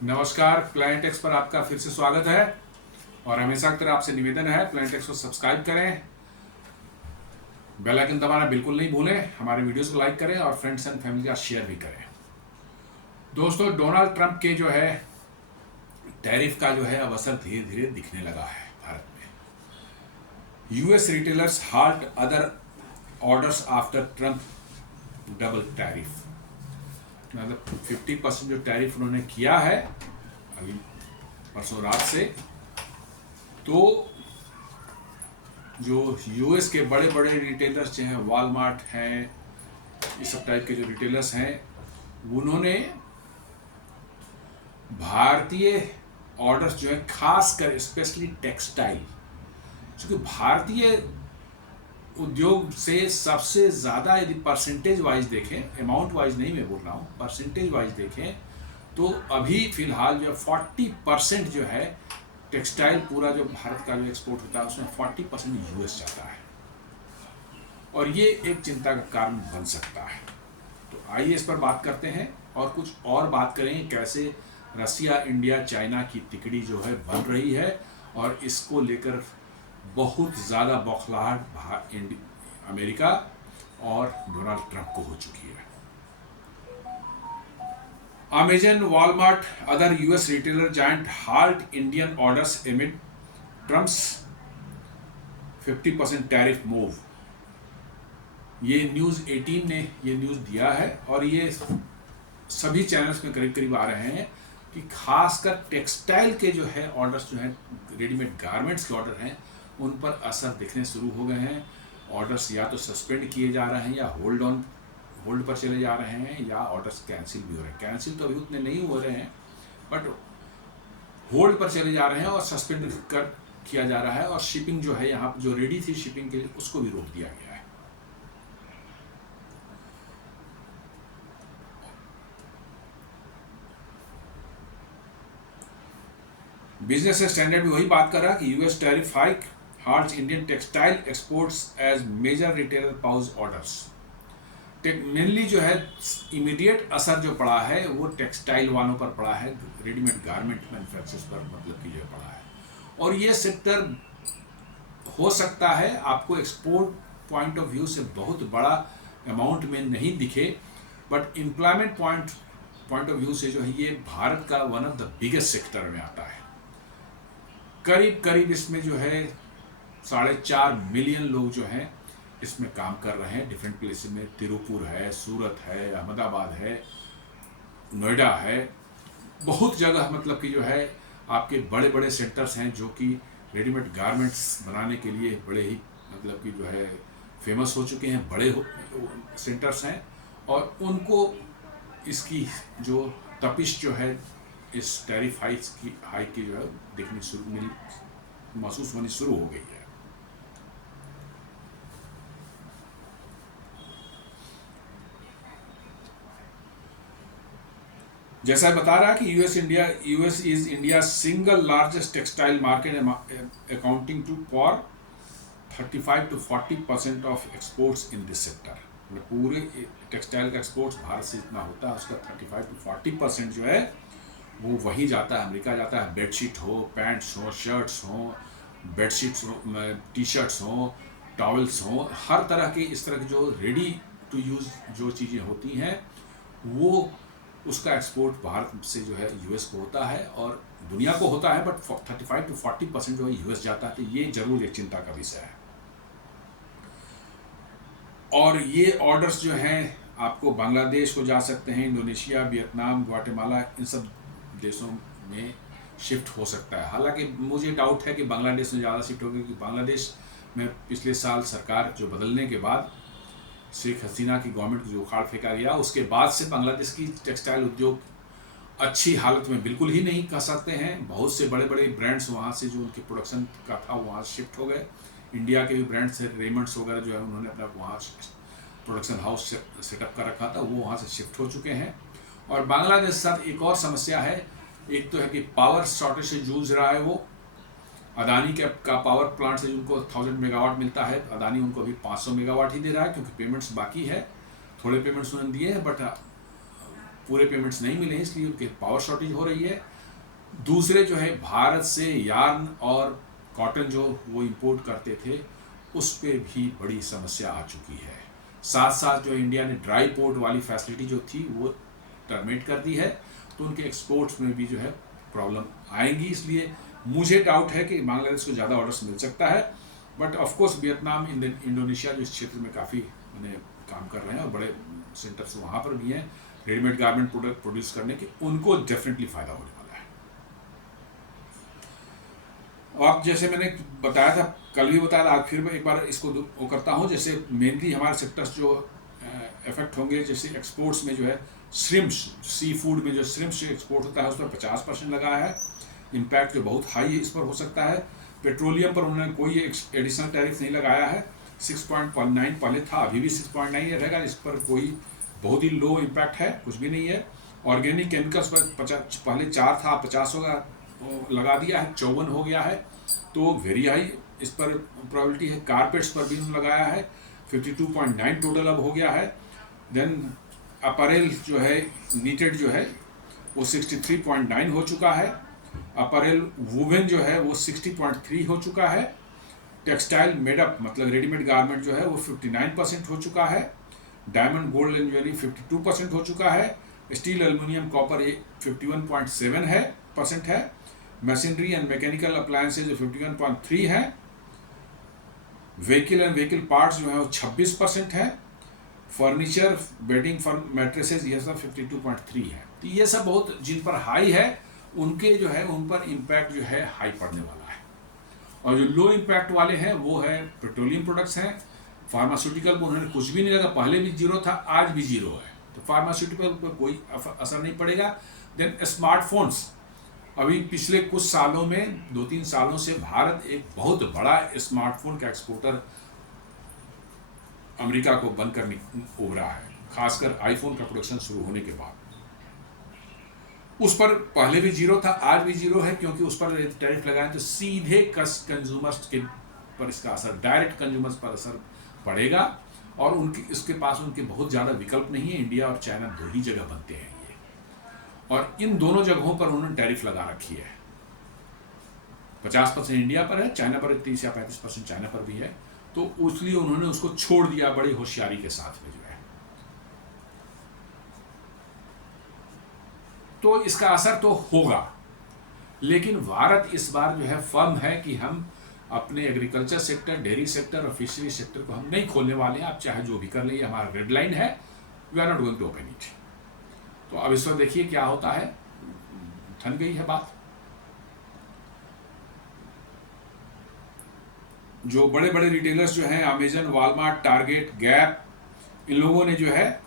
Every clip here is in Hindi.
नमस्कार, प्लैनेटेक्स पर आपका फिर से स्वागत है। और हमेशा की तरह आपसे निवेदन है, प्लैनेटेक्स को सब्सक्राइब करें, बेल आइकन दबाना बिल्कुल नहीं भूलें, हमारे वीडियोस को लाइक करें और फ्रेंड्स एंड फैमिली का शेयर भी करें। दोस्तों, डोनाल्ड ट्रंप के जो है टैरिफ का जो है अब असर धीरे धीरे दिखने लगा है भारत में। US retailers halt other orders after Trump double tariff, मतलब 50% जो टैरिफ उन्होंने किया है अभी परसों रात से, तो जो यूएस के बड़े बड़े रिटेलर्स जो हैं, वॉलमार्ट हैं, इस सब टाइप के जो रिटेलर्स हैं, उन्होंने भारतीय ऑर्डर्स जो है, खासकर स्पेशली टेक्सटाइल, क्योंकि भारतीय उद्योग से सबसे ज़्यादा यदि परसेंटेज वाइज देखें, अमाउंट वाइज नहीं मैं बोल रहा हूँ, परसेंटेज वाइज देखें तो अभी फिलहाल जो 40% जो है टेक्सटाइल, पूरा जो भारत का जो एक्सपोर्ट होता है उसमें 40% यूएस जाता है, और ये एक चिंता का कारण बन सकता है। तो आइए इस पर बात करते हैं और कुछ और बात करें कैसे रसिया, इंडिया, चाइना की तिकड़ी जो है बन रही है, और इसको लेकर बहुत ज़्यादा बौखलाहट अमेरिका और डोनाल्ड ट्रंप को हो चुकी है। Amazon, Walmart, other US retailer giant halt Indian orders amid Trump's 50% tariff move। ये न्यूज़ 18 ने ये न्यूज़ दिया है, और ये सभी चैनल्स में करीब करीब आ रहे हैं कि खासकर टेक्सटाइल के जो है ऑर्डर्स जो हैं, रेडीमेड गारमेंट्स के ऑर्डर हैं, उन पर असर दिखने शुरू हो गए हैं। ऑर्डर्स या तो सस्पेंड किए जा रहे हैं या होल्ड पर चले जा रहे हैं, या ऑर्डर्स कैंसिल भी हो रहे हैं। कैंसिल तो अभी उतने नहीं हो रहे हैं, बट होल्ड पर चले जा रहे हैं और सस्पेंड किया जा रहा है, और शिपिंग जो है यहाँ जो रेडी थी शिपिंग के लिए, उसको भी रोक दिया गया है। बिजनेस स्टैंडर्ड भी वही बात कर रहा है कि US tariff hike hurts Indian textile exports as major retailer pause orders. Mainly जो है इमीडिएट असर जो पड़ा है वो टेक्सटाइल वालों पर पड़ा है, रेडीमेड गारमेंट मैन्युफैक्चरर्स पर, मतलब कि जो पड़ा है। और ये सेक्टर हो सकता है आपको एक्सपोर्ट पॉइंट ऑफ व्यू से बहुत बड़ा अमाउंट में नहीं दिखे, but employment point of view से जो है ये भारत का one of the biggest sector में आता है। करीब करीब इसमें जो है 4.5 मिलियन लोग जो हैं इसमें काम कर रहे हैं डिफरेंट प्लेसेस में। तिरुपुर है, सूरत है, अहमदाबाद है, नोएडा है, बहुत जगह, मतलब कि जो है आपके बड़े बड़े सेंटर्स हैं जो कि रेडीमेड गारमेंट्स बनाने के लिए बड़े ही, मतलब कि जो है फेमस हो चुके हैं, बड़े सेंटर्स हैं, और उनको इसकी जो तपिश जो है इस टैरिफ हाइक की जो है दिखनी महसूस होनी शुरू हो गई है। जैसा बता रहा है कि US is India single largest textile market accounting to for 35 to 40% of exports in this sector. पूरे टेक्सटाइल का एक्सपोर्ट्स भारत से जितना होता है उसका 35 to 40% जो है वो वहीं जाता है, अमेरिका जाता है। बेडशीट हो, पैंट्स हो, शर्ट्स हो, बेडशीट्स हो, टी शर्ट्स हो, टॉवल्स हो, हर तरह की इस तरह की जो रेडी टू यूज़ जो चीज़ें होती हैं वो उसका एक्सपोर्ट भारत से जो है यूएस को होता है, और दुनिया को होता है, बट 35 to 40% जो है यूएस जाता है। तो ये जरूर एक चिंता का विषय है। और ये ऑर्डर्स जो हैं आपको बांग्लादेश को जा सकते हैं, इंडोनेशिया, वियतनाम, ग्वाटेमाला, इन सब देशों में शिफ्ट हो सकता है। हालांकि मुझे डाउट है कि बांग्लादेश में ज़्यादा शिफ्ट होगी, क्योंकि बांग्लादेश में पिछले साल सरकार जो बदलने के बाद, शेख हसीना की गवर्नमेंट को जो उखाड़ फेंका गया, उसके बाद से बांग्लादेश की टेक्सटाइल उद्योग अच्छी हालत में बिल्कुल ही नहीं कह सकते हैं। बहुत से बड़े बड़े ब्रांड्स वहाँ से जो उनके प्रोडक्शन का था वहाँ शिफ्ट हो गए। इंडिया के भी ब्रांड्स है, रेमंड्स वगैरह जो है उन्होंने अपना वहाँ प्रोडक्शन हाउस सेटअप कर रखा था, वो वहाँ से शिफ्ट हो चुके हैं। और बांग्लादेश के साथ एक और समस्या है, एक तो है कि पावर शॉर्टेज से जूझ रहा है वो। अदानी का पावर प्लांट से उनको 1000 मेगावाट मिलता है, अदानी उनको अभी 500 मेगावाट ही दे रहा है, क्योंकि पेमेंट्स बाकी है, थोड़े पेमेंट्स उन्होंने दिए हैं, बट पूरे पेमेंट्स नहीं मिले हैं, इसलिए उनके पावर शॉर्टेज हो रही है। दूसरे जो है भारत से यार्न और कॉटन जो वो इंपोर्ट करते थे उस पर भी बड़ी समस्या आ चुकी है। साथ साथ जो इंडिया ने ड्राई पोर्ट वाली फैसिलिटी जो थी वो टर्मिनेट कर दी है, तो उनके एक्सपोर्ट्स में भी जो है प्रॉब्लम आएंगी। इसलिए मुझे डाउट है कि बांग्लादेश को ज़्यादा ऑर्डर्स मिल सकता है, बट ऑफकोर्स वियतनाम, इंडोनेशिया जो इस क्षेत्र में काफ़ी काम कर रहे हैं और बड़े सेंटर्स वहाँ पर भी हैं रेडीमेड गारमेंट प्रोडक्ट प्रोड्यूस करने के, उनको डेफिनेटली फ़ायदा होने वाला है। और जैसे मैंने बताया था, कल भी बताया था, आज फिर मैं एक बार इसको वो करता हूँ, जैसे मेनली हमारे सेक्टर्स जो इफेक्ट होंगे, जैसे एक्सपोर्ट्स में जो है श्रिम्प्स, सी फूड में जो श्रिम्प्स एक्सपोर्ट होता है उस पर 50% लगा है, इम्पैक्ट जो बहुत हाई है इस पर हो सकता है। पेट्रोलियम पर उन्होंने कोई एडिशनल टैरिफ नहीं लगाया है, 6.19 पहले था, अभी भी 6.9 रहेगा, इस पर कोई बहुत ही लो इम्पैक्ट है, कुछ भी नहीं है। ऑर्गेनिक केमिकल्स पर पहले 4 था, 50 होगा लगा दिया है, 54 हो गया है, तो वेरी हाई इस पर प्रोबेबिलिटी है। कारपेट्स पर भी उन्होंने लगाया है, 52.9 टोटल अब हो गया है। देन अपरेल जो है नीटेड जो है वो 63.9 हो चुका है। अपरेल वुवेन जो है वो 60.3 हो चुका है। टेक्सटाइल मेडअप मतलब रेडीमेड गारमेंट जो है वो 59% हो चुका है। डायमंड गोल्ड एंड ज्वेलरी 52% हो चुका है। स्टील एल्युमिनियम कॉपर 51.7 है परसेंट है। मशीनरी एंड मैकेनिकल अप्लायंसेज 51.3 है। व्हीकल एंड व्हीकल पार्ट्स जो है वो 26% है। फर्नीचर, बेडिंग, मैट्रेसेस ये सब 52.3 है। तो ये सब बहुत जिन पर हाई है उनके जो है उन पर इम्पैक्ट जो है हाई पड़ने वाला है। और जो लो इम्पैक्ट वाले हैं वो है पेट्रोलियम प्रोडक्ट्स हैं। फार्मास्यूटिकल में उन्होंने कुछ भी नहीं लगा, पहले भी जीरो था, आज भी जीरो है, तो फार्मास्यूटिकल पर कोई असर नहीं पड़ेगा। देन स्मार्टफोन्स, अभी पिछले कुछ सालों में 2-3 सालों से भारत एक बहुत बड़ा स्मार्टफोन का एक्सपोर्टर अमेरिका को बंद करने उभरा है, खासकर आईफोन का प्रोडक्शन शुरू होने के बाद। उस पर पहले भी जीरो था, आज भी जीरो है, क्योंकि उस पर टैरिफ लगाए तो सीधे कंज्यूमर्स के पर इसका असर, डायरेक्ट कंज्यूमर्स पर असर पड़ेगा। और उनके इसके पास उनके बहुत ज़्यादा विकल्प नहीं है, इंडिया और चाइना 2 ही जगह बनते हैं ये, और इन दोनों जगहों पर उन्होंने टैरिफ लगा रखी है। 50% इंडिया पर है, चाइना पर 30 या 35% चाइना पर भी है, तो इसलिए उन्होंने उसको छोड़ दिया बड़ी होशियारी के साथ में जो है। तो इसका असर तो होगा, लेकिन भारत इस बार जो है फर्म है कि हम अपने एग्रीकल्चर सेक्टर, डेयरी सेक्टर और फिशरी सेक्टर को हम नहीं खोलने वाले हैं। आप चाहे जो भी कर ले, हमारा रेड लाइन है, we are not going to open it. तो अब इस पर देखिए क्या होता है, थन गई है बात। जो बड़े बड़े रिटेलर्स जो हैं, अमेजन, वॉलमार्ट, टारगेट, गैप, इन लोगों ने जो है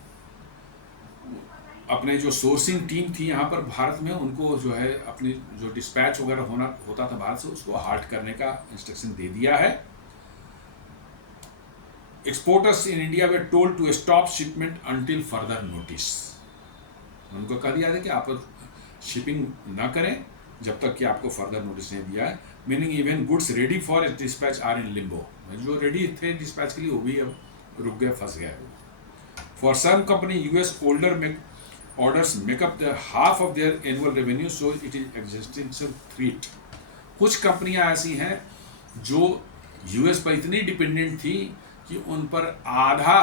अपने जो सोर्सिंग टीम थी यहाँ पर भारत में, उनको जो है अपनी जो डिस्पैच वगैरह होता था भारत से, उसको हाल्ट करने का इंस्ट्रक्शन दे दिया है। Exporters in India were told to stop shipment until further notice. उनको कह दिया है कि आप शिपिंग ना करें जब तक कि आपको फर्दर नोटिस नहीं दिया है। Meaning even goods ready for dispatch are in limbo, जो रेडी थे डिस्पैच के लिए वो भी अब रुक गए, फंस गए। For some company US older orders make up the half of their annual revenue, so it is existential threat। कुछ कंपनियां ऐसी हैं जो यूएस पर इतनी डिपेंडेंट थी कि उन पर आधा,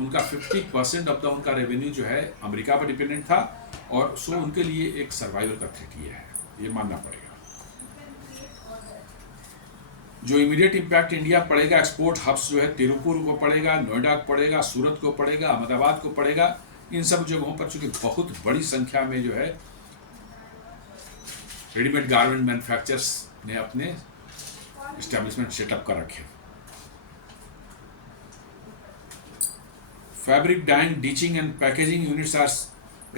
उनका 50% ऑफ द उनका रेवेन्यू जो है अमेरिका पर डिपेंडेंट था, और सो उनके लिए एक सर्वाइवल का थ्रेट ये है, ये मानना पड़ेगा। जो इमीडिएट इम्पैक्ट इंडिया पड़ेगा, एक्सपोर्ट हब्स जो है तिरुपुर को पड़ेगा, नोएडा को पड़ेगा, सूरत को पड़ेगा, अहमदाबाद को पड़ेगा। इन सब जगहों पर चूंकि बहुत बड़ी संख्या में जो है रेडीमेड गारमेंट मैन्युफैक्चरर्स ने अपने एस्टेब्लिशमेंट सेटअप कर रखे। Fabric dyeing, ditching and packaging units are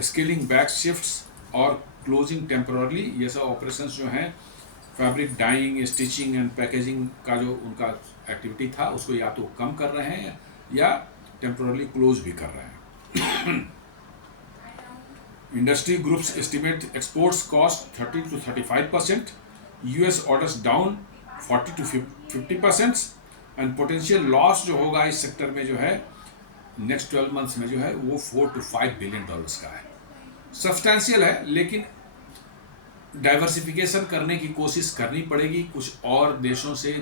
scaling back shifts और क्लोजिंग टेम्पोरली। ये सब ऑपरेशंस जो हैं, fabric dyeing, stitching and packaging का जो उनका एक्टिविटी था उसको या तो कम कर रहे हैं या टेम्पोरली क्लोज भी कर रहे हैं। Industry groups estimate exports cost 30 to 35%, US orders down 40 to 50%, and potential loss जो होगा इस सेक्टर में जो है नेक्स्ट 12 मंथ्स में जो है वो $4 to $5 billion का है। सब्सटैंशियल है, लेकिन डाइवर्सिफिकेशन करने की कोशिश करनी पड़ेगी कुछ और देशों से।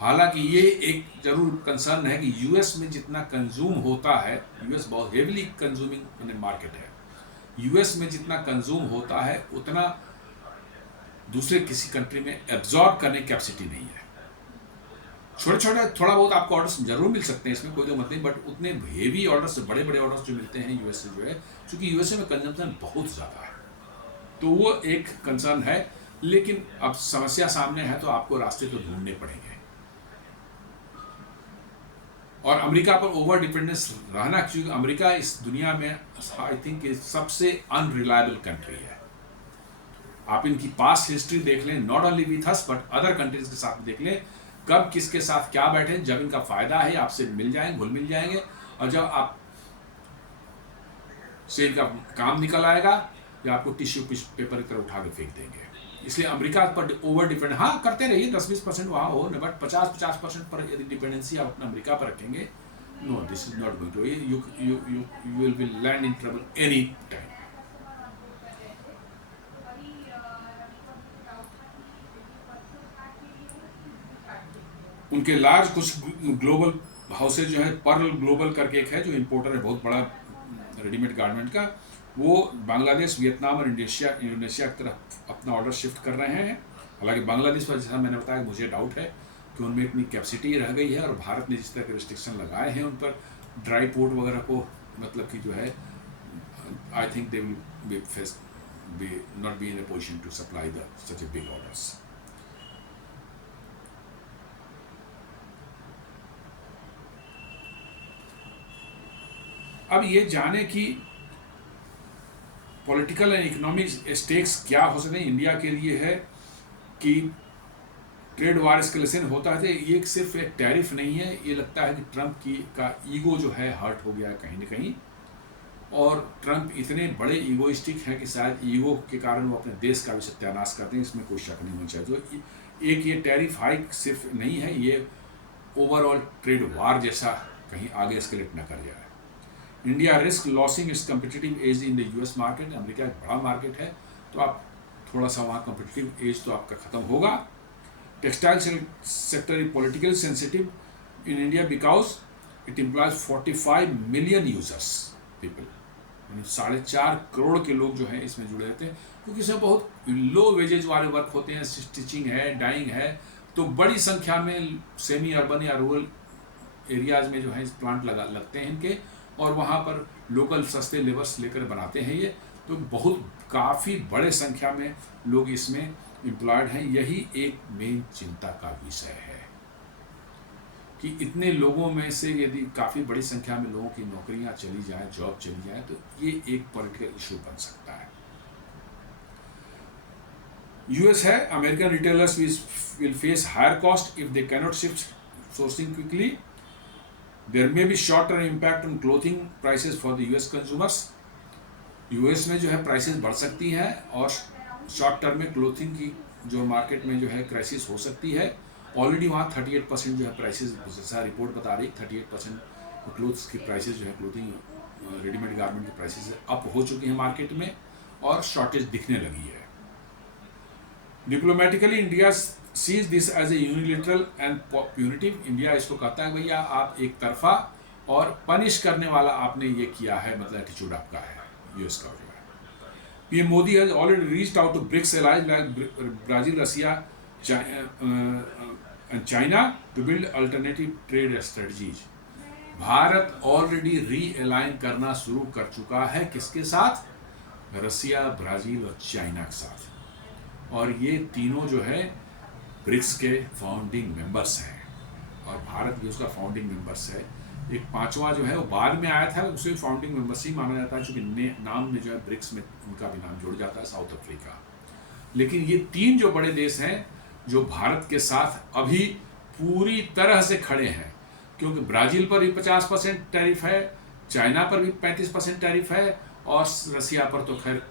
हालांकि ये एक जरूर कंसर्न है कि यूएस में जितना कंज्यूम होता है, यूएस बहुत हेविली कंज्यूमिंग मार्केट है, यूएस में जितना कंज्यूम होता है उतना दूसरे किसी कंट्री में एब्जॉर्ब करने की कैपेसिटी नहीं है। छोटे छोटे थोड़ा बहुत आपको ऑर्डर्स जरूर मिल सकते हैं, इसमें कोई तो मत नहीं, बट उतने हेवी ऑर्डर्स, बड़े बड़े ऑर्डर्स जो मिलते हैं यूएस से जो है, क्योंकि यूएसए में कंजम्पशन बहुत ज़्यादा है, तो वो एक कंसर्न है। लेकिन अब समस्या सामने है तो आपको रास्ते तो ढूंढने पड़ेंगे, और अमेरिका पर ओवर डिपेंडेंस रहना, क्योंकि अमेरिका इस दुनिया में आई थिंक सबसे अनरिलायबल कंट्री है। आप इनकी पास्ट हिस्ट्री देख लें, not only with us but other countries के साथ देख लें, कब किसके साथ क्या बैठे, जब इनका फायदा है आपसे मिल जाएंगे, घुल मिल जाएंगे, और जब आप से इनका काम निकल आएगा या आपको टिश्यू पेपर कर उठा के फेंक देंगे। इसलिए अमेरिका पर ओवर डिपेंड हाँ करते रहिए, 10-20% वहाँ हो, बट 50% पर यदि डिपेंडेंसी आप अपना अमेरिका पर रखेंगे, no this is not going to, you will be land in trouble any time. उनके लार्ज कुछ ग्लोबल हाउसेज जो है, पर्ल ग्लोबल करके एक है जो इंपोर्टर है बहुत बड़ा रेडीमेड गारमेंट का, वो बांग्लादेश, वियतनाम और इंडोनेशिया की तरफ अपना ऑर्डर शिफ्ट कर रहे हैं। हालांकि बांग्लादेश पर जैसा मैंने बताया मुझे डाउट है कि उनमें इतनी कैपेसिटी रह गई है, और भारत ने जिस तरह के रिस्ट्रिक्शन लगाए हैं उन पर ड्राई पोर्ट वगैरह को, मतलब कि जो है I think they will not be in a position to supply the such a big orders. अब ये जाने कि पॉलिटिकल एंड इकोनॉमिक स्टेक्स क्या हो सकते हैं इंडिया के लिए है कि ट्रेड वार एस्केलेशन होता है, ये सिर्फ एक टैरिफ नहीं है, ये लगता है कि ट्रंप का ईगो जो है हर्ट हो गया है कहीं ना कहीं, और ट्रंप इतने बड़े ईगोइस्टिक हैं कि शायद ईगो के कारण वो अपने देश का भी सत्यानाश करते हैं, इसमें कोई शक नहीं होना चाहिए। तो एक ये टैरिफ हाइक सिर्फ नहीं है, ये ओवरऑल ट्रेड वार जैसा कहीं आगे एस्केलेट न कर जाए। India risk losing its competitive edge in the US market, America एक बड़ा मार्केट है तो आप थोड़ा सा वहाँ कम्पिटिटिव एज तो आपका खत्म होगा। Textile sector is politically sensitive in India because it employees 45 million users people, 4.5 crore के लोग जो हैं इसमें जुड़े रहते हैं, क्योंकि इसमें बहुत लो वेजेज वाले वर्क होते हैं, स्टिचिंग है, डाइंग है, तो बड़ी संख्या में सेमी अर्बन या रूरल एरियाज में जो है इस प्लांट लगते हैं इनके, और वहाँ पर लोकल सस्ते लेबर्स लेकर बनाते हैं ये, तो बहुत काफ़ी बड़े संख्या में लोग इसमें एम्प्लॉयड हैं। यही एक मेन चिंता का विषय है कि इतने लोगों में से यदि काफ़ी बड़ी संख्या में लोगों की नौकरियां चली जाएं, जॉब चली जाए, तो ये एक पॉलिटिकल इशू बन सकता है। यूएस है, American retailers will face higher cost if they cannot shift sourcing quickly. There may be short-term impact on clothing prices for the US consumers. US में जो है प्राइसेस बढ़ सकती हैं, और शॉर्ट टर्म में क्लोथिंग की जो मार्केट में जो है क्राइसिस हो सकती है। ऑलरेडी वहाँ 38% जो है प्राइसेस, जैसा रिपोर्ट बता रही, 38% क्लोथ्स की प्राइसेस जो है, क्लोथिंग रेडीमेड गारमेंट की प्राइसेस अप हो चुकी हैं मार्केट में, और शॉर्टेज दिखने लगी है। Diplomatically India sees this as a unilateral and punitive, India इसको कहता है भैया आप एक तरफा और पनिश करने वाला आपने ये किया है, मतलब एटीट्यूड आपका है यूएस का जो है। PM Modi has already reached out to BRICS allies like Brazil, Russia and China to build alternative trade strategies. Bharat already realign करना शुरू कर चुका है, किसके साथ? रसिया, ब्राजील और चाइना के साथ, और ये तीनों जो है ब्रिक्स के फाउंडिंग मेंबर्स हैं, और भारत भी उसका फाउंडिंग मेंबर्स है। एक पांचवा जो है वो बाद में आया था, उसे फाउंडिंग मेंबर्स ही माना जाता है, क्योंकि नाम में जो है ब्रिक्स में उनका भी नाम जुड़ जाता है, साउथ अफ्रीका। लेकिन ये तीन जो बड़े देश हैं जो भारत के साथ अभी पूरी तरह से खड़े हैं, क्योंकि ब्राज़ील पर भी 50% टैरिफ है, चाइना पर भी 35% टैरिफ है, और रसिया पर तो खैर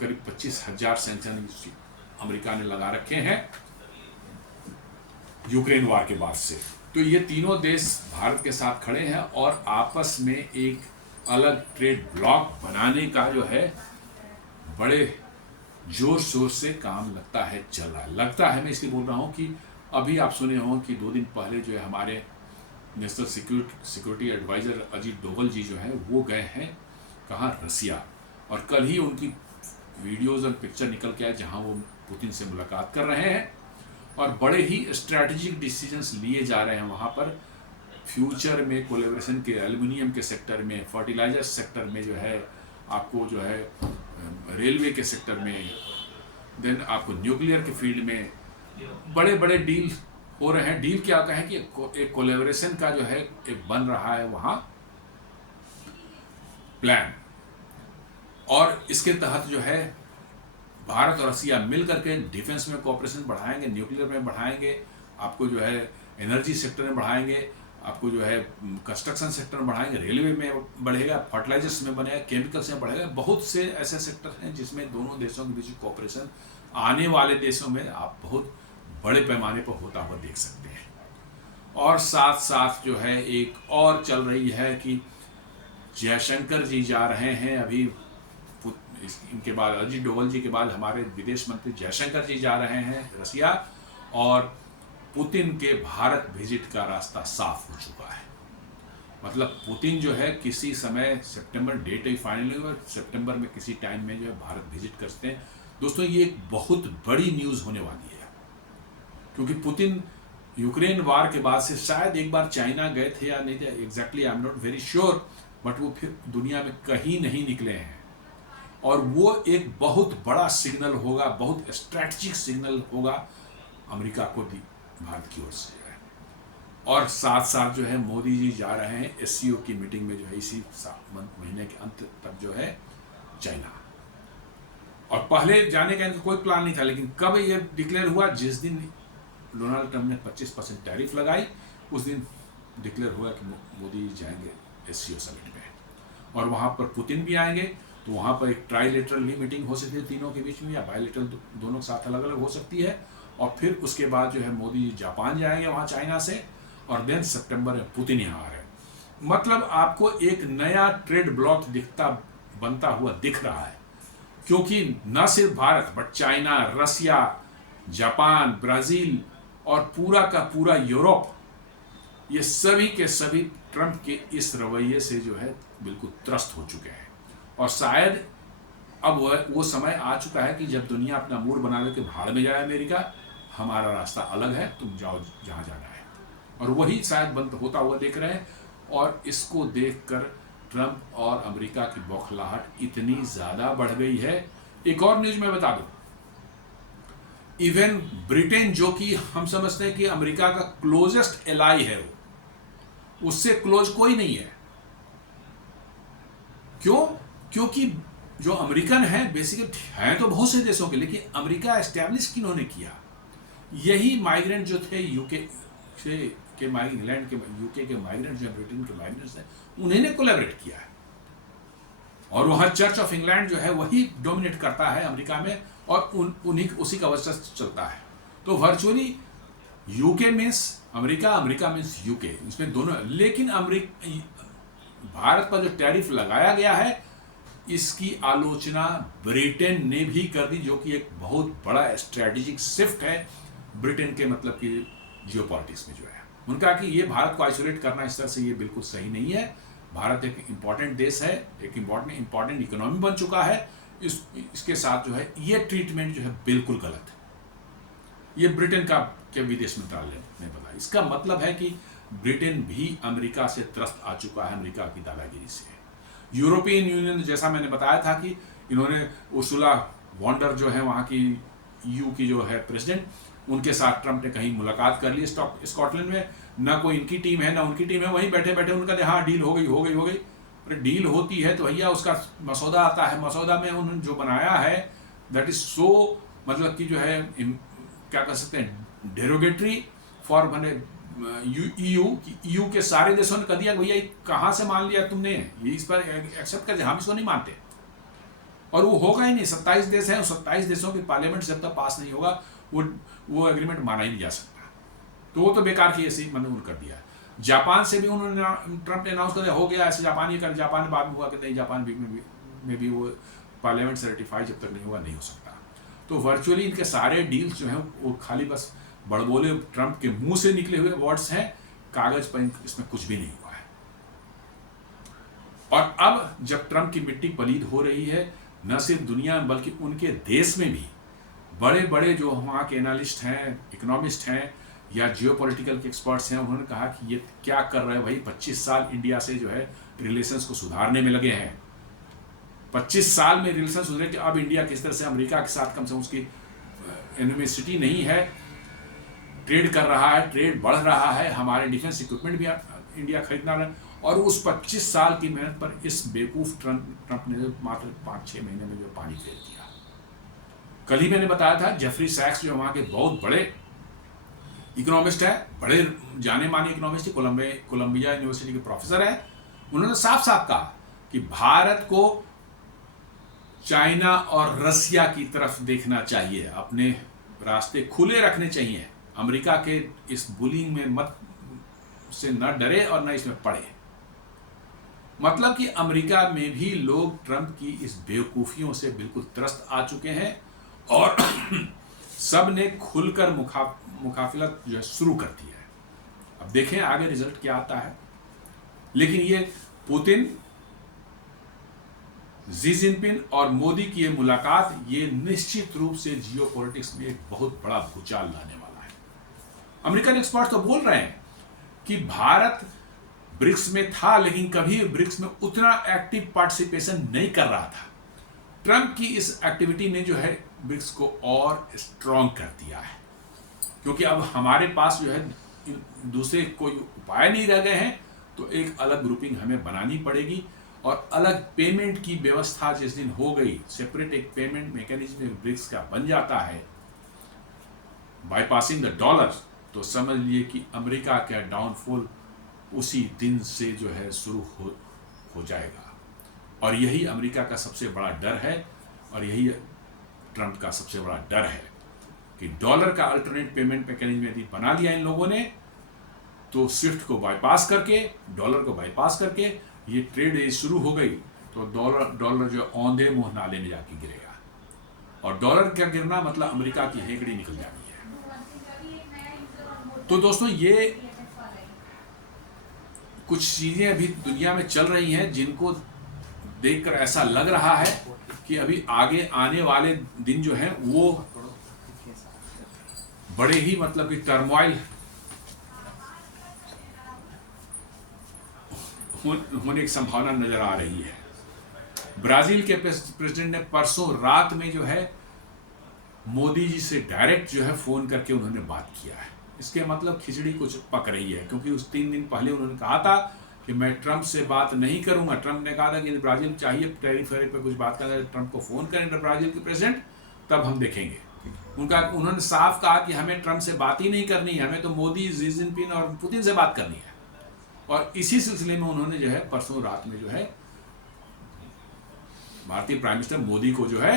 करीब 25,000 सैंक्शन अमेरिका ने लगा रखे हैं यूक्रेन वार के बाद से। तो ये तीनों देश भारत के साथ खड़े हैं, और आपस में एक अलग ट्रेड ब्लॉक बनाने का जो है बड़े जोर शोर से काम लगता है चल रहा है। लगता है, मैं इसलिए बोल रहा हूँ कि अभी आप सुने हों कि 2 दिन पहले जो है हमारे national security advisor Ajit Doval ji जो है वो गए हैं कहाँ, रसिया। और कल ही उनकी वीडियोज़ और पिक्चर निकल के आए जहाँ वो पुतिन से मुलाकात कर रहे हैं और बड़े ही स्ट्रैटेजिक डिसीजंस लिए जा रहे हैं वहाँ पर। फ्यूचर में कोलेब्रेशन के एल्युमिनियम के सेक्टर में, फर्टिलाइजर सेक्टर में जो है, आपको जो है रेलवे के सेक्टर में, देन आपको न्यूक्लियर के फील्ड में बड़े बड़े डील हो रहे हैं। डील क्या कहें कि एक कोलेब्रेशन का जो है एक बन रहा है वहाँ प्लान, और इसके तहत जो है भारत और रसिया मिल करके डिफेंस में कोऑपरेशन बढ़ाएंगे, न्यूक्लियर में बढ़ाएंगे, आपको जो है एनर्जी सेक्टर में बढ़ाएंगे, आपको जो है कंस्ट्रक्शन सेक्टर में बढ़ाएंगे, रेलवे में बढ़ेगा, फर्टिलाइजर्स में बढ़ेगा, केमिकल्स में बढ़ेगा। बहुत से ऐसे सेक्टर हैं जिसमें दोनों देशों के बीच कोऑपरेशन आने वाले देशों में आप बहुत बड़े पैमाने पर होता हुआ देख सकते हैं। और साथ साथ जो है एक और चल रही है कि जयशंकर जी जा रहे हैं अभी, इनके बाद अजीत डोभाल जी के बाद हमारे विदेश मंत्री जयशंकर जी जा रहे हैं रसिया, और पुतिन के भारत विजिट का रास्ता साफ हो चुका है। मतलब पुतिन जो है किसी समय सितंबर, डेट ही फाइनल हुआ, सितंबर में किसी टाइम में जो है भारत विजिट करते हैं। दोस्तों ये एक बहुत बड़ी न्यूज़ होने वाली है, क्योंकि पुतिन यूक्रेन वार के बाद से शायद एक बार चाइना गए थे या नहीं थे, exactly I am not very sure, but वो फिर दुनिया में कहीं नहीं निकले हैं। और वो एक बहुत बड़ा सिग्नल होगा, बहुत स्ट्रैटेजिक सिग्नल होगा अमेरिका को भारत की ओर से जो है। और साथ साथ जो है मोदी जी जा रहे हैं एससीओ की मीटिंग में जो है इसी महीने के अंत तक जो है चाइना। और पहले जाने का इनका कोई प्लान नहीं था, लेकिन कब ये डिक्लेयर हुआ, जिस दिन डोनाल्ड ट्रंप ने 25% टैरिफ लगाई उस दिन डिक्लेयर हुआ कि मोदी जी जाएंगे एससीओ समिट में, और वहाँ पर पुतिन भी आएंगे। तो वहाँ पर एक ट्राइलेटरल भी मीटिंग हो सकती है तीनों के बीच में, या बायलेटरल, दोनों के साथ अलग अलग हो सकती है। और फिर उसके बाद जो है मोदी जी जापान जाएंगे वहाँ चाइना से, और देन सितंबर में पुतिन यहाँ आ रहे हैं। मतलब आपको एक नया ट्रेड ब्लॉक बनता हुआ दिख रहा है, क्योंकि न सिर्फ Bharat but China, Russia, Japan, Brazil और पूरा का पूरा यूरोप, ये सभी के सभी ट्रंप के इस रवैये से जो है बिल्कुल त्रस्त हो चुके हैं। और शायद अब वो समय आ चुका है कि जब दुनिया अपना मूड बना ले कि भाड़ में जाए अमेरिका, हमारा रास्ता अलग है, तुम जाओ जहाँ जाना है। और वही शायद बंद होता हुआ देख रहे हैं। और इसको देखकर ट्रंप और अमेरिका की बौखलाहट इतनी ज़्यादा बढ़ गई है। एक और न्यूज़ मैं बता दूं, इवन ब्रिटेन, जो कि हम समझते हैं कि अमेरिका का क्लोजेस्ट एलाई है, उससे क्लोज कोई नहीं है। क्यों? क्योंकि जो अमेरिकन है बेसिकली हैं तो बहुत से देशों के, लेकिन अमेरिका एस्टैब्लिश किन्होंने किया? यही माइग्रेंट जो थे यूके से के, इंग्लैंड के, यूके के माइग्रेंट जो ब्रिटेन के माइग्रेंट्स हैं, उन्हीं ने कोलैबोरेट किया है। और वहाँ चर्च ऑफ इंग्लैंड जो है वही डोमिनेट करता है अमेरिका में, और उन्हीं उसी का वर्चस्व चलता है। तो virtually UK means America, America means UK, इसमें दोनों। लेकिन भारत पर जो टैरिफ लगाया गया है, इसकी आलोचना ब्रिटेन ने भी कर दी, जो कि एक बहुत बड़ा स्ट्रैटेजिक शिफ्ट है ब्रिटेन के, मतलब कि जियोपॉलिटिक्स में जो है। उनका कि ये भारत को आइसोलेट करना इस तरह से ये बिल्कुल सही नहीं है। भारत एक इम्पॉर्टेंट देश है, एक इम्पॉर्टेंट इकोनॉमी बन चुका है। इसके साथ जो है ये ट्रीटमेंट जो है बिल्कुल गलत है। ये ब्रिटेन के विदेश मंत्रालय ने बताया। इसका मतलब है कि ब्रिटेन भी अमेरिका से त्रस्त आ चुका है, अमेरिका की दादागिरी से। यूरोपियन यूनियन, जैसा मैंने बताया था कि इन्होंने उर्सुला वॉन्डर जो है वहाँ की यूके की जो है प्रेसिडेंट, उनके साथ ट्रंप ने कहीं मुलाकात कर ली स्कॉटलैंड में। ना कोई इनकी टीम है ना उनकी टीम है, वहीं बैठे बैठे उनका हाँ डील हो गई। अरे डील होती है तो भैया उसका मसौदा आता है, मसौदा में उन्होंने जो बनाया है दैट इज सो, मतलब कि जो है क्या कर सकते हैं, डेरोगेटरी फॉर ईयू के सारे देशों ने कह दिया भैया कहाँ से मान लिया तुमने, ये इस पर एक्सेप्ट कर, हम इसको नहीं मानते। और वो होगा ही नहीं। 27 देश हैं, 27 देशों की पार्लियामेंट जब तक पास नहीं होगा वो एग्रीमेंट माना ही नहीं जा सकता। तो वो तो बेकार की ऐसे ही मनूर कर दिया। जापान से भी उन्होंने, ट्रंप ने अनाउंस कर दिया हो गया ऐसे, जापान ही कर, जापान बाद में हुआ कि नहीं, जापान में भी वो पार्लियामेंट से रेटिफाई जब तक नहीं होगा नहीं हो सकता। तो वर्चुअली इनके सारे डील्स जो हैं वो खाली बस बड़बोले ट्रंप के मुंह से निकले हुए वर्ड्स हैं, कागज पर इसमें कुछ भी नहीं हुआ है। और अब जब ट्रंप की मिट्टी पलीद हो रही है, न सिर्फ दुनिया में बल्कि उनके देश में भी बड़े बड़े जो वहाँ के एनालिस्ट हैं, इकोनॉमिस्ट हैं या जियोपॉलिटिकल के एक्सपर्ट्स हैं, उन्होंने कहा कि ये क्या कर रहे हैं भाई, 25 साल इंडिया से जो है रिलेशंस को सुधारने में लगे हैं। 25 साल में रिलेशन सुधरे कि अब इंडिया किस तरह से अमेरिका के साथ कम से कम उसकी एनिमिसिटी नहीं है, ट्रेड कर रहा है, ट्रेड बढ़ रहा है, हमारे डिफेंस इक्विपमेंट भी इंडिया खरीदना रहा है। और उस 25 साल की मेहनत पर इस बेवकूफ़ ट्रंप ने मात्र 5-6 महीने में जो पानी फेर दिया। कल ही मैंने बताया था जेफरी सैक्स जो वहाँ के बहुत बड़े इकोनॉमिस्ट है, बड़े जाने माने इकोनॉमिस्ट, कोलंबिया यूनिवर्सिटी के प्रोफेसर है, उन्होंने साफ साफ कहा कि भारत को चाइना और रसिया की तरफ देखना चाहिए, अपने रास्ते खुले रखने चाहिए, अमेरिका के इस बुलिंग में मत से न डरे और न इसमें पड़े। मतलब कि अमेरिका में भी लोग ट्रंप की इस बेवकूफ़ियों से बिल्कुल त्रस्त आ चुके हैं और सब ने खुलकर मुखाफिलत जो है शुरू कर दी है। अब देखें आगे रिजल्ट क्या आता है। लेकिन ये पुतिन, जी जिनपिंग और मोदी की ये मुलाकात ये निश्चित रूप से जियोपॉलिटिक्स में एक बहुत बड़ा भूचाल लाने वाला है। अमेरिकन एक्सपर्ट तो बोल रहे हैं कि भारत ब्रिक्स में था लेकिन कभी ब्रिक्स में उतना एक्टिव पार्टिसिपेशन नहीं कर रहा था। ट्रंप की इस एक्टिविटी ने जो है ब्रिक्स को और स्ट्रॉन्ग कर दिया है, क्योंकि अब हमारे पास जो है दूसरे कोई उपाय नहीं रह गए हैं, तो एक अलग ग्रुपिंग हमें बनानी पड़ेगी और अलग पेमेंट की व्यवस्था जिस दिन हो गई, सेपरेट एक पेमेंट मैकेनिज्म ब्रिक्स का बन जाता है बाईपासिंग द डॉलर, तो समझ लिए कि अमेरिका का डाउनफॉल उसी दिन से जो है शुरू हो जाएगा। और यही अमेरिका का सबसे बड़ा डर है और यही ट्रंप का सबसे बड़ा डर है कि डॉलर का अल्टरनेट पेमेंट मैकेनिज्म यदि बना लिया इन लोगों ने, तो स्विफ्ट को बाईपास करके, डॉलर को बाईपास करके ये ट्रेड शुरू हो गई, तो डॉलर जो औंधे मुंह नाले में जाके गिरेगा। और डॉलर का गिरना मतलब अमेरिका की हेकड़ी निकल जानी है। तो दोस्तों ये कुछ चीज़ें अभी दुनिया में चल रही हैं जिनको देखकर ऐसा लग रहा है कि अभी आगे आने वाले दिन जो हैं वो बड़े ही मतलब कि टर्मोइल होने की संभावना नजर आ रही है। ब्राजील के प्रेसिडेंट ने परसों रात में जो है मोदी जी से डायरेक्ट जो है फोन करके उन्होंने बात किया है। इसके मतलब खिचड़ी कुछ पक रही है, क्योंकि उस 3 दिन पहले उन्होंने कहा था कि मैं ट्रंप से बात नहीं करूंगा। ट्रंप ने कहा था कि ब्राजील चाहिए टैरिफ पे कुछ बात करना, ट्रंप को फोन करें ब्राजील के प्रेसिडेंट, तब हम देखेंगे। उन्होंने साफ कहा कि हमें ट्रंप से बात ही नहीं करनी है, हमें तो मोदी, जी जिनपिंग और पुतिन से बात करनी है। और इसी सिलसिले में उन्होंने जो है परसों रात में जो है भारतीय प्राइम मिनिस्टर मोदी को जो है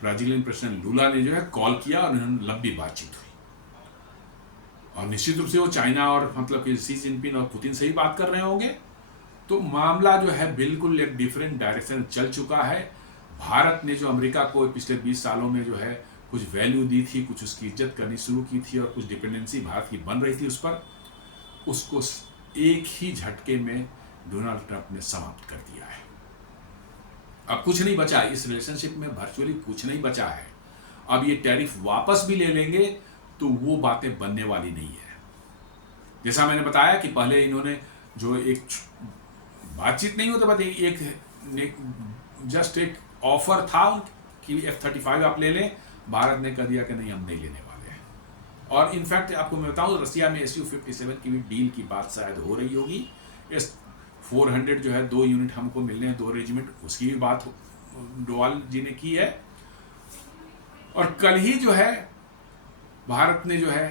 ब्राजीलियन प्रेसिडेंट लूला ने जो है कॉल किया और उन्होंने लंबी बातचीत हुई। और निश्चित रूप से वो चाइना और मतलब कि शी जिनपिंग और पुतिन से ही बात कर रहे होंगे। तो मामला जो है बिल्कुल एक डिफरेंट डायरेक्शन चल चुका है। भारत ने जो अमेरिका को पिछले 20 सालों में जो है कुछ वैल्यू दी थी, कुछ उसकी इज्जत करनी शुरू की थी और कुछ डिपेंडेंसी भारत की बन रही थी उस पर, उसको एक ही झटके में डोनाल्ड ट्रंप ने समाप्त कर दिया है। अब कुछ नहीं बचा इस रिलेशनशिप में, वर्चुअली कुछ नहीं बचा है। अब ये टैरिफ वापस भी ले लेंगे तो वो बातें बनने वाली नहीं है। जैसा मैंने बताया कि पहले इन्होंने जो एक बातचीत नहीं होता, बस एक जस्ट एक ऑफर था कि F-35 आप ले लें, भारत ने कह दिया कि नहीं हम नहीं लेने वाले हैं। और इनफैक्ट आपको मैं बताऊं, रसिया में Su-57 की भी डील की बात शायद हो रही होगी। S-400 जो है 2 यूनिट हमको मिलने हैं, 2 रेजिमेंट, उसकी भी बात डोवाल जी ने की है। और कल ही जो है भारत ने जो है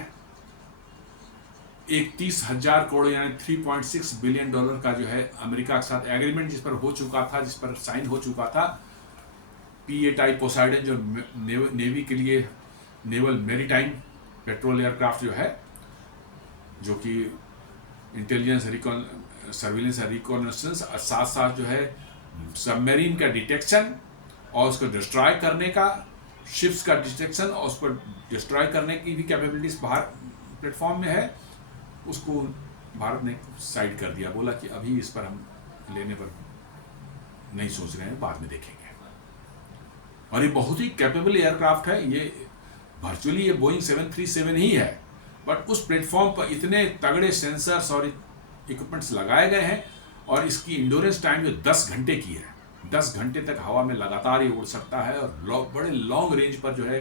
एक 30,000 करोड़ यानी $3.6 बिलियन का जो है अमेरिका के साथ एग्रीमेंट जिस पर हो चुका था, जिस पर साइन हो चुका था, P-8I पोसाइडन जो नेवी के लिए नेवल मैरीटाइम पेट्रोल एयरक्राफ्ट जो है, जो कि इंटेलिजेंस सर्विलेंस रिकॉग्निशंस साथ साथ जो है सबमरीन का डिटेक्शन और उसको डिस्ट्रॉय करने का, शिप्स का डिस्ट्रक्शन और उस पर डिस्ट्रॉय करने की भी कैपेबिलिटीज बाहर प्लेटफॉर्म में है, उसको भारत ने साइड कर दिया, बोला कि अभी इस पर हम लेने पर नहीं सोच रहे हैं, बाद में देखेंगे। और ये बहुत ही कैपेबल एयरक्राफ्ट है, ये वर्चुअली ये बोइंग 737 ही है, बट उस प्लेटफॉर्म पर इतने तगड़े सेंसर्स और इक्विपमेंट्स लगाए गए हैं, और इसकी इंडोरेंस टाइम जो 10 घंटे की है, 10 घंटे तक हवा में लगातार ये उड़ सकता है, और बड़े लॉन्ग रेंज पर जो है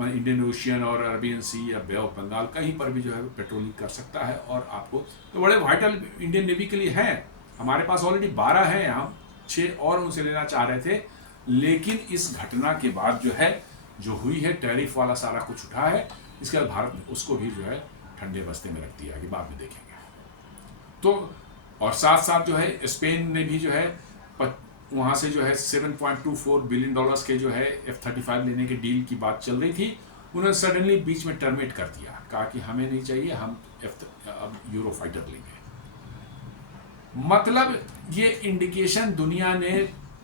इंडियन ओशियन और अरबियन सी या बे ऑफ बंगाल कहीं पर भी जो है पेट्रोलिंग कर सकता है। और आपको तो बड़े वाइटल इंडियन नेवी के लिए हैं। हमारे पास ऑलरेडी 12 हैं, हम 6 और उनसे लेना चाह रहे थे, लेकिन इस घटना के बाद जो है जो हुई है, टैरिफ वाला सारा कुछ उठा है, इसके बाद भारत ने उसको भी जो है ठंडे बस्ते में रख दिया कि बाद में देखेंगे। तो और साथ साथ जो है स्पेन ने भी जो है वहाँ से जो है $7.24 बिलियन के जो है F-35 लेने के डील की बात चल रही थी, उन्होंने सडनली बीच में टर्मिनेट कर दिया, कहा कि हमें नहीं चाहिए, हम अब यूरो फाइटर लेंगे। मतलब ये इंडिकेशन दुनिया ने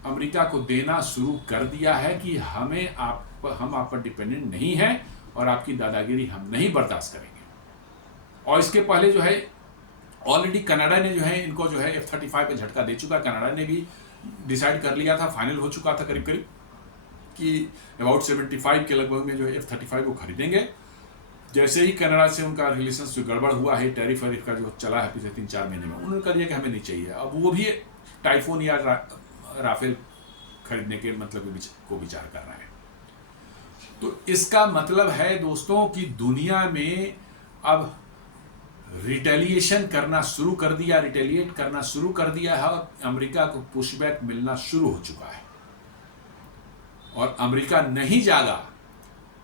अमेरिका को देना शुरू कर दिया है कि हम आप पर डिपेंडेंट नहीं हैं और आपकी दादागिरी हम नहीं बर्दाश्त करेंगे। और इसके पहले जो है ऑलरेडी कनाडा ने जो है इनको जो है F-35 पे झटका दे चुका। कनाडा ने भी डिसाइड कर लिया था, फाइनल हो चुका था करीब करीब कि अबाउट 75 के लगभग में जो है F-35 को खरीदेंगे। जैसे ही कनाडा से उनका रिलेशन जो गड़बड़ हुआ है, टैरिफ वैरिफ का जो चला है पिछले 3-4 महीने में, उन्होंने कह दिया कि हमें नहीं चाहिए। अब वो भी टाइफून या राफेल खरीदने के मतलब को विचार कर रहा है। तो इसका मतलब है दोस्तों कि दुनिया में अब रिटेलिएशन करना शुरू कर दिया, रिटेलिएट करना शुरू कर दिया है, और अमेरिका को पुशबैक मिलना शुरू हो चुका है। और अमेरिका नहीं जागा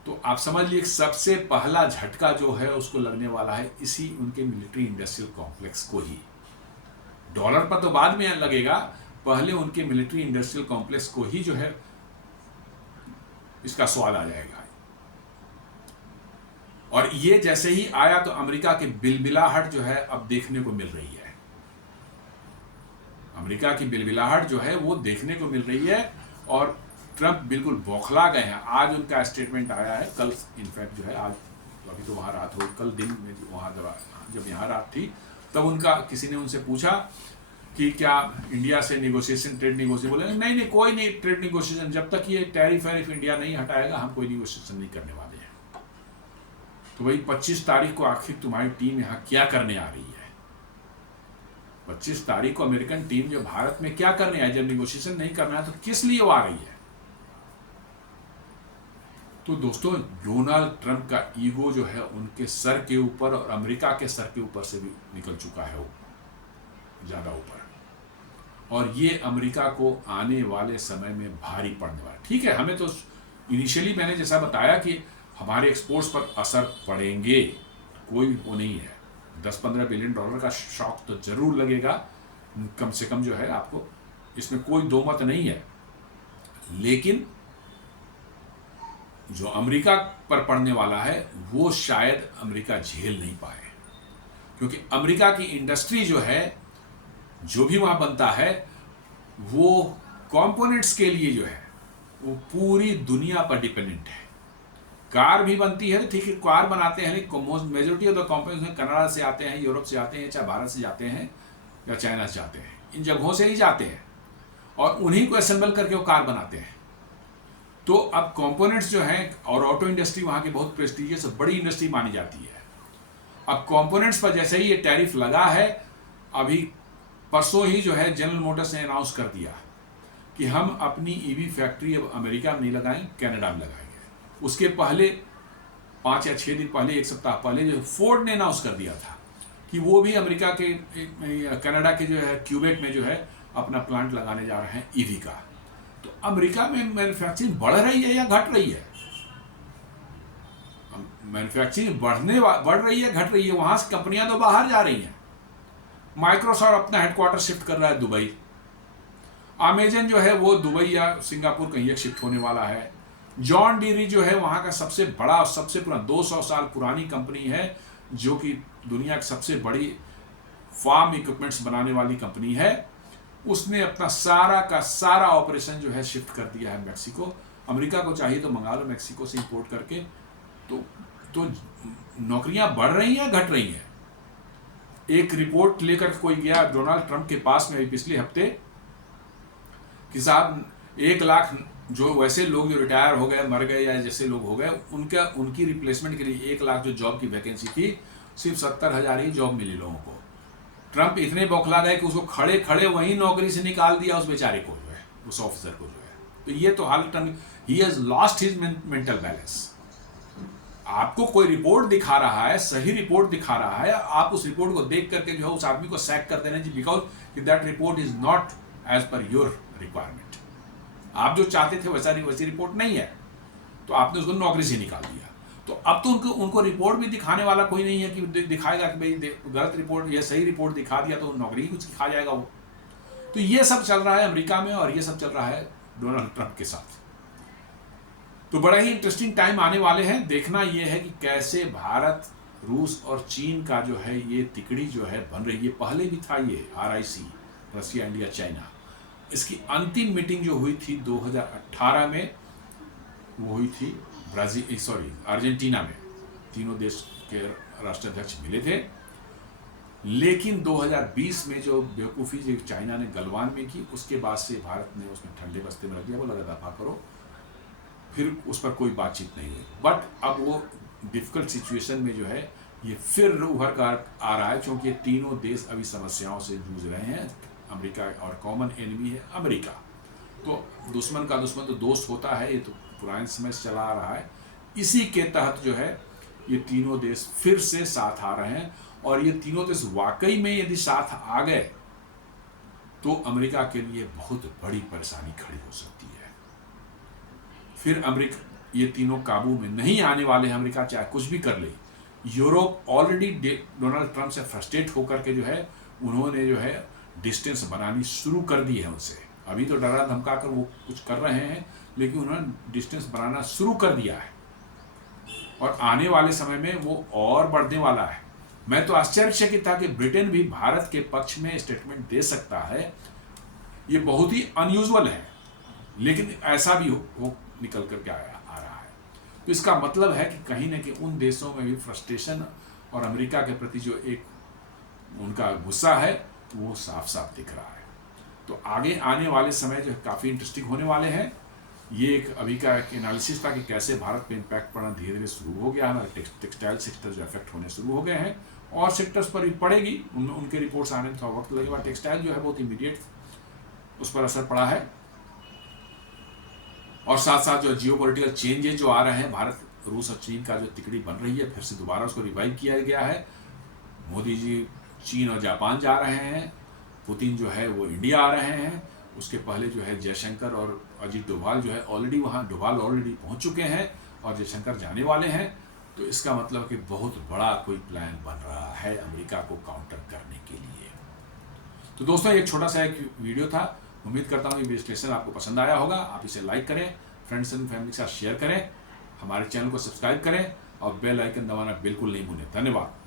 तो आप समझ लीजिए सबसे पहला झटका जो है उसको लगने वाला है इसी उनके मिलिट्री इंडस्ट्रियल कॉम्प्लेक्स को ही। डॉलर पर तो बाद में लगेगा, पहले उनके मिलिट्री इंडस्ट्रियल कॉम्प्लेक्स को ही जो है इसका स्वाद आ जाएगा। और ये जैसे ही आया तो अमेरिका के बिलबिलाहट जो है अब देखने को मिल रही है। अमेरिका की बिलबिलाहट जो है वो देखने को मिल रही है, और ट्रंप बिल्कुल बौखला गए हैं। आज उनका स्टेटमेंट आया है, कल इनफैक्ट जो है, आज अभी तो वहाँ रात हो, कल दिन में वहाँ जब यहाँ रात थी तब उनका किसी ने उनसे पूछा कि क्या इंडिया से नेगोशिएशन, ट्रेड नेगोशिएशन, बोले नहीं कोई नहीं ट्रेड नेगोशिएशन, जब तक ये टैरिफ वैरिफ इंडिया नहीं हटाएगा हम कोई नेगोशिएशन नहीं करने वाले हैं। तो भाई 25 तारीख को आखिर तुम्हारी टीम यहाँ क्या करने आ रही है? 25 तारीख को अमेरिकन टीम जो भारत में क्या करने आई? जब नेगोशिएशन नहीं करना है तो किस लिए वो आ रही है? तो दोस्तों डोनाल्ड ट्रंप का ईगो जो है उनके सर के ऊपर और अमेरिका के सर के ऊपर से भी निकल चुका है, वो ज्यादा ऊपर, और ये अमेरिका को आने वाले समय में भारी पड़ने वाला। ठीक है, हमें तो इनिशियली मैंने जैसा बताया कि हमारे एक्सपोर्ट्स पर असर पड़ेंगे, कोई वो नहीं है, 10-15 बिलियन डॉलर का शॉक तो जरूर लगेगा कम से कम जो है आपको, इसमें कोई दो मत नहीं है। लेकिन जो अमेरिका पर पड़ने वाला है वो शायद अमेरिका झेल नहीं पाए, क्योंकि अमेरिका की इंडस्ट्री जो है, जो भी वहां बनता है, वो कंपोनेंट्स के लिए जो है वो पूरी दुनिया पर डिपेंडेंट है। कार भी बनती है, ठीक है, कार बनाते हैं, लेकिन majority of the companies Canada से आते हैं, यूरोप से आते हैं, चाहे भारत से जाते हैं या चाइना से जाते हैं, इन जगहों से ही जाते हैं, और उन्हीं को असेंबल करके वो कार बनाते हैं। तो अब कंपोनेंट्स जो हैं, और ऑटो इंडस्ट्री वहाँ की बहुत प्रेस्टीजियस बड़ी इंडस्ट्री मानी जाती है। अब कंपोनेंट्स पर जैसे ही ये टैरिफ लगा है, अभी परसों ही जो है जनरल मोटर्स ने अनाउंस कर दिया कि हम अपनी ईवी फैक्ट्री अब अमेरिका में नहीं लगाएं, कनाडा में लगाएंगे। उसके पहले 5 या 6 दिन पहले, 1 सप्ताह पहले जो फोर्ड ने अनाउंस कर दिया था कि वो भी अमेरिका के कनाडा के जो है क्यूबेक में जो है अपना प्लांट लगाने जा रहे हैं ईवी का। तो अमेरिका में मैन्युफैक्चरिंग बढ़ रही है या घट रही है? मैन्युफैक्चरिंग बढ़ रही है, घट रही है? वहां से कंपनियां तो बाहर जा रही हैं। माइक्रोसॉफ्ट अपना हेडक्वार्टर शिफ्ट कर रहा है दुबई। अमेजन जो है वो दुबई या सिंगापुर कहीं एक शिफ्ट होने वाला है। जॉन डीरी जो है वहां का सबसे बड़ा और सबसे पुराना 200 साल पुरानी कंपनी है, जो कि दुनिया की सबसे बड़ी फार्म इक्विपमेंट्स बनाने वाली कंपनी है, उसने अपना सारा का सारा ऑपरेशन जो है शिफ्ट कर दिया है मैक्सिको। अमेरिका को चाहिए तो मंगा लो मैक्सिको से इंपोर्ट करके। तो नौकरियां बढ़ रही हैं घट रही हैं। एक रिपोर्ट लेकर कोई गया डोनाल्ड ट्रंप के पास में पिछले हफ्ते कि साहब 1 लाख जो वैसे लोग जो रिटायर हो गए, मर गए या जैसे लोग हो गए, उनकी रिप्लेसमेंट के लिए 1 लाख जो जॉब की वैकेंसी थी, सिर्फ 70,000 ही जॉब मिली लोगों को। ट्रंप इतने बौखला गए कि उसको खड़े खड़े वहीं नौकरी से निकाल दिया उस बेचारे को जो है, उस ऑफिसर को जो है। तो ये तो हाल he has lost his mental balance. आपको कोई रिपोर्ट दिखा रहा है, सही रिपोर्ट दिखा रहा है, आप उस रिपोर्ट को देख करके जो है उस आदमी को सैक कर देना जी, because that report is not as per your requirement. आप जो चाहते थे वैसी रिपोर्ट नहीं है, तो आपने उसको नौकरी से निकाल दिया। तो अब तो उनको रिपोर्ट भी दिखाने वाला कोई नहीं है कि दिखाएगा कि भाई गलत रिपोर्ट या सही रिपोर्ट दिखा दिया तो नौकरी ही कुछ खा जाएगा वो। तो ये सब चल रहा है अमेरिका में, और ये सब चल रहा है डोनाल्ड ट्रंप के साथ। तो बड़ा ही इंटरेस्टिंग टाइम आने वाले हैं। देखना यह है कि कैसे भारत, रूस और चीन का जो है ये तिकड़ी जो है बन रही है। पहले भी था ये RIC, रसिया, इंडिया, चाइना। इसकी अंतिम मीटिंग जो हुई थी 2018 में, वो हुई थी अर्जेंटीना में। तीनों देश के राष्ट्राध्यक्ष मिले थे। लेकिन 2020 में जो बेवकूफ़ी जो चाइना ने गलवान में की, उसके बाद से भारत ने उसमें ठंडे बस्ते में रख दिया, वो लगा दफा करो, फिर उस पर कोई बातचीत नहीं हुई। बट अब वो डिफिकल्ट सिचुएशन में जो है ये फिर उभर कर आ रहा है, क्योंकि ये तीनों देश अभी समस्याओं से जूझ रहे हैं। अमेरिका और कॉमन एनिमी है अमेरिका। तो दुश्मन का दुश्मन तो दोस्त होता है, ये तो पुराने समय से चला आ रहा है। इसी के तहत जो है ये तीनों देश फिर से साथ आ रहे हैं, और ये तीनों देश वाकई में यदि साथ आ गए तो अमेरिका के लिए बहुत बड़ी परेशानी खड़ी हो सकती है। फिर अमेरिका, ये तीनों काबू में नहीं आने वाले हैं। अमेरिका चाहे कुछ भी कर ले। यूरोप ऑलरेडी डोनाल्ड ट्रंप से फ्रस्ट्रेट होकर के जो है उन्होंने जो है डिस्टेंस बनानी शुरू कर दी है उनसे। अभी तो डरा धमका कर वो कुछ कर रहे हैं, लेकिन उन्होंने डिस्टेंस बनाना शुरू कर दिया है, और आने वाले समय में वो और बढ़ने वाला है। मैं तो आश्चर्यचकित था कि ब्रिटेन भी भारत के पक्ष में स्टेटमेंट दे सकता है। ये बहुत ही अनयूजुअल है, लेकिन ऐसा भी हो निकल करके आ रहा है। तो इसका मतलब है कि कहीं न कहीं उन देशों में भी फ्रस्ट्रेशन और अमेरिका के प्रति जो एक उनका गुस्सा है वो साफ साफ दिख रहा है। तो आगे आने वाले समय जो काफ़ी इंटरेस्टिंग होने वाले हैं। ये एक अभी का एक एनालिसिस था कि कैसे भारत पे इम्पैक्ट पड़ना धीरे धीरे शुरू हो गया है। टेक्सटाइल सेक्टर जो इफेक्ट होने शुरू हो गए हैं, और सेक्टर्स पर भी पड़ेगी। उनके रिपोर्ट्स आने में थोड़ा वक्त लगेगा। टेक्सटाइल जो है बहुत इमीडिएट उस पर असर पड़ा है, और साथ साथ जो जियोपॉलिटिकल चेंजेस जो आ रहे हैं, भारत, रूस और चीन का जो तिकड़ी बन रही है, फिर से दोबारा उसको रिवाइव किया गया है। मोदी जी चीन और जापान जा रहे हैं, पुतिन जो है वो इंडिया आ रहे हैं। उसके पहले जो है जयशंकर और अजीत डोभाल जो है डोभाल ऑलरेडी पहुंच चुके हैं, और जयशंकर जाने वाले हैं। तो इसका मतलब कि बहुत बड़ा कोई प्लान बन रहा है अमेरिका को काउंटर करने के लिए। तो दोस्तों, एक छोटा सा एक वीडियो था। उम्मीद करता हूँ ये विश्लेषण आपको पसंद आया होगा। आप इसे लाइक करें, फ्रेंड्स एंड फैमिली के साथ शेयर करें, हमारे चैनल को सब्सक्राइब करें, और बेल आइकन दबाना बिल्कुल नहीं भूलें। धन्यवाद।